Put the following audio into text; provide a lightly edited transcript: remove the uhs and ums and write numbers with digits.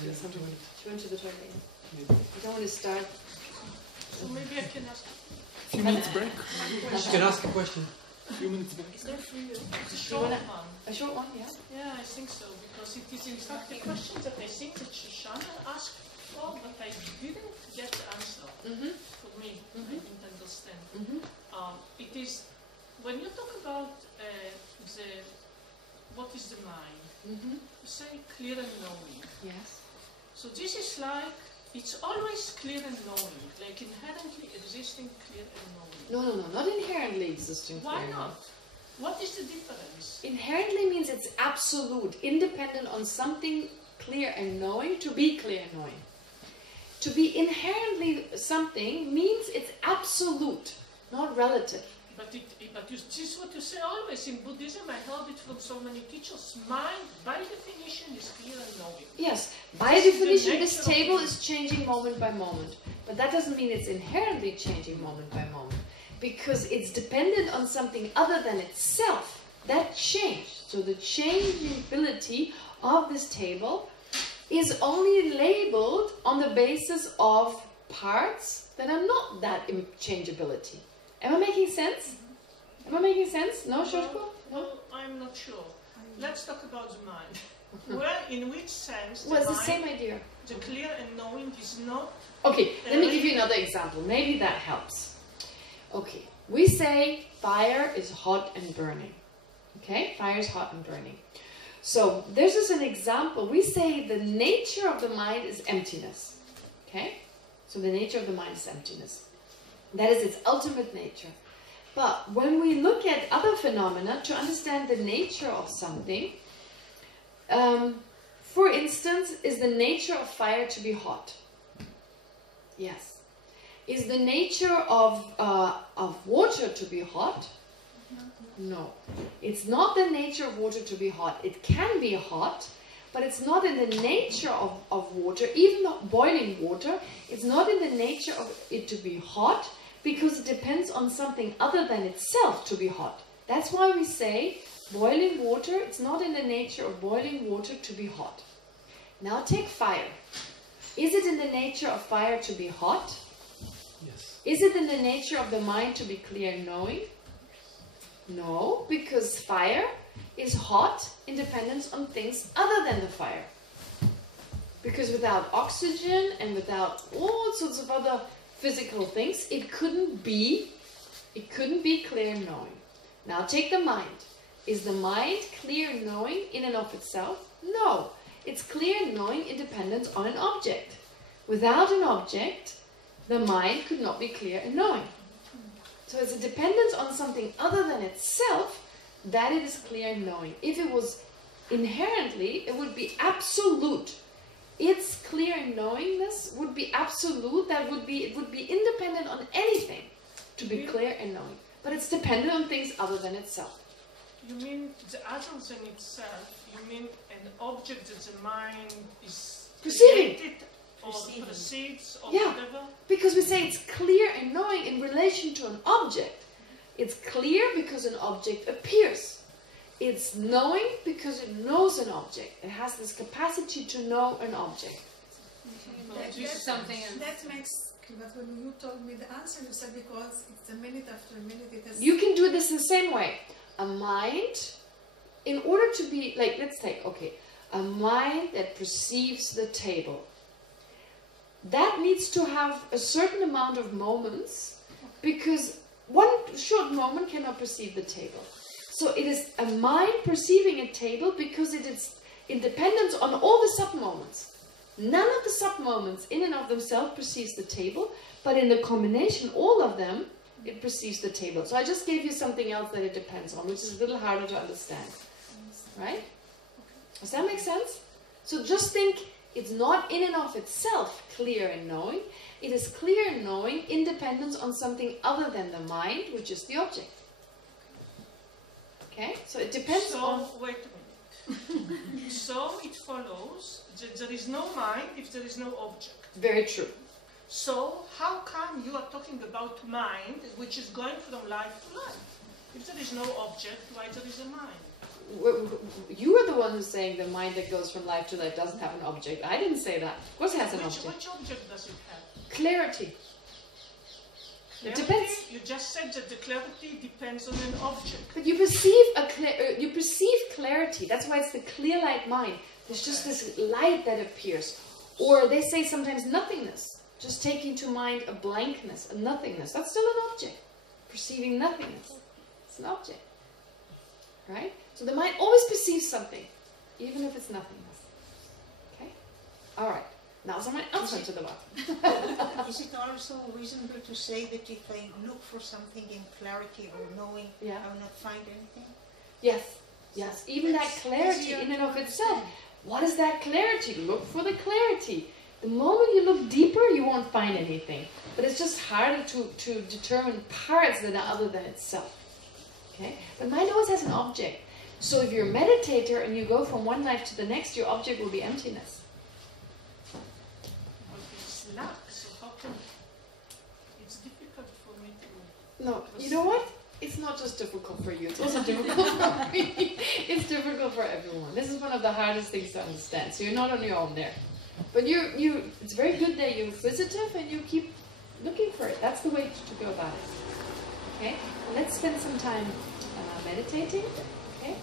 She went to the toilet. I don't want to start. So maybe I can ask. A few minutes break. You can ask a question. A few minutes break. Is there a short one? A short one, yeah? Yeah, I think so, because it is in fact a question that I think that Shoshana asked for, but I didn't get the answer. For me, I didn't understand. It is, when you talk about what is the mind, you say clear and knowing. Yes. So this is like, it's always clear and knowing, like inherently existing clear and knowing. No, not inherently existing. Why not? What is the difference? Inherently means it's absolute, independent on something clear and knowing, to be clear and knowing. To be inherently something means it's absolute, not relative. But this is what you say always. In Buddhism, I heard it from so many teachers. Mind, by definition, is clear and knowing. Yes, by definition, this table is changing moment by moment. But that doesn't mean it's inherently changing moment by moment. Because it's dependent on something other than itself. That changed. So the changeability of this table is only labeled on the basis of parts that are not that changeability. Am I making sense? Am I making sense? No, Shoshko? No, I'm not sure. Let's talk about the mind. Where, in which sense, Well, it's the same idea. The clear and knowing is not... Okay, let me give you another example. Maybe that helps. Okay, we say fire is hot and burning. Okay, fire is hot and burning. So, this is an example. We say the nature of the mind is emptiness. Okay? So, the nature of the mind is emptiness. That is its ultimate nature. But when we look at other phenomena to understand the nature of something, for instance, is the nature of fire to be hot? Yes. Is the nature of water to be hot? No. It's not the nature of water to be hot. It can be hot, but it's not in the nature of water, even boiling water, it's not in the nature of it to be hot, because it depends on something other than itself to be hot. That's why we say boiling water, it's not in the nature of boiling water to be hot. Now take fire. Is it in the nature of fire to be hot? Yes. Is it in the nature of the mind to be clear and knowing? No, because fire is hot in dependence on things other than the fire. Because without oxygen and without all sorts of other physical things, it couldn't be clear and knowing. Now take the mind. Is the mind clear and knowing in and of itself? No. It's clear and knowing in dependence on an object. Without an object, the mind could not be clear and knowing. So it's a dependence on something other than itself that it is clear and knowing. If it was inherently, it would be absolute. Its clear and knowingness would be absolute. It would be independent on anything to be clear and knowing. But it's dependent on things other than itself. You mean the other than itself? You mean an object that the mind is perceiving, or perceives, or yeah, whatever? Because we say it's clear and knowing in relation to an object. It's clear because an object appears. It's knowing because it knows an object. It has this capacity to know an object. That makes, but when you told me the answer, you said because it's a minute after a minute. It has. You can do this in the same way. A mind, in order to be, like, let's take, okay, a mind that perceives the table. That needs to have a certain amount of moments, because one short moment cannot perceive the table. So it is a mind perceiving a table because it is in dependence on all the sub-moments. None of the sub-moments in and of themselves perceives the table, but in the combination, all of them, it perceives the table. So I just gave you something else that it depends on, which is a little harder to understand. Right? Does that make sense? So just think, it's not in and of itself clear and knowing. It is clear and knowing in dependence on something other than the mind, which is the object. Okay? So it depends on... Wait a minute. So it follows that there is no mind if there is no object. Very true. So how come you are talking about mind which is going from life to life? If there is no object, why there is a mind? you are the one who's saying the mind that goes from life to life doesn't have an object. I didn't say that. Of course it has an object. Which object does it have? Clarity. It Clarity? depends. You just said that the clarity depends on an object. But you perceive clarity. That's why it's the clear light mind. There's just this light that appears. Or they say sometimes nothingness. Just taking to mind a blankness, a nothingness. That's still an object. Perceiving nothingness. It's an object. Right? So the mind always perceives something, even if it's nothingness. Okay? Alright. Now someone else went to the bottom. Is it also reasonable to say that if I look for something in clarity or knowing, Yeah. I will not find anything? Yes. Yes. Even that clarity in and of itself. What is that clarity? Look for the clarity. The moment you look deeper, you won't find anything. But it's just harder to determine parts that are other than itself. Okay? But mind always has an object. So if you're a meditator and you go from one life to the next, your object will be emptiness. But it's lack, so how can... It's difficult for me to... No, you know what? It's not just difficult for you, it's also difficult for me. It's difficult for everyone. This is one of the hardest things to understand. So you're not on your own there. But it's very good that you're inquisitive and you keep looking for it. That's the way to go about it. Okay? Let's spend some time meditating. Okay?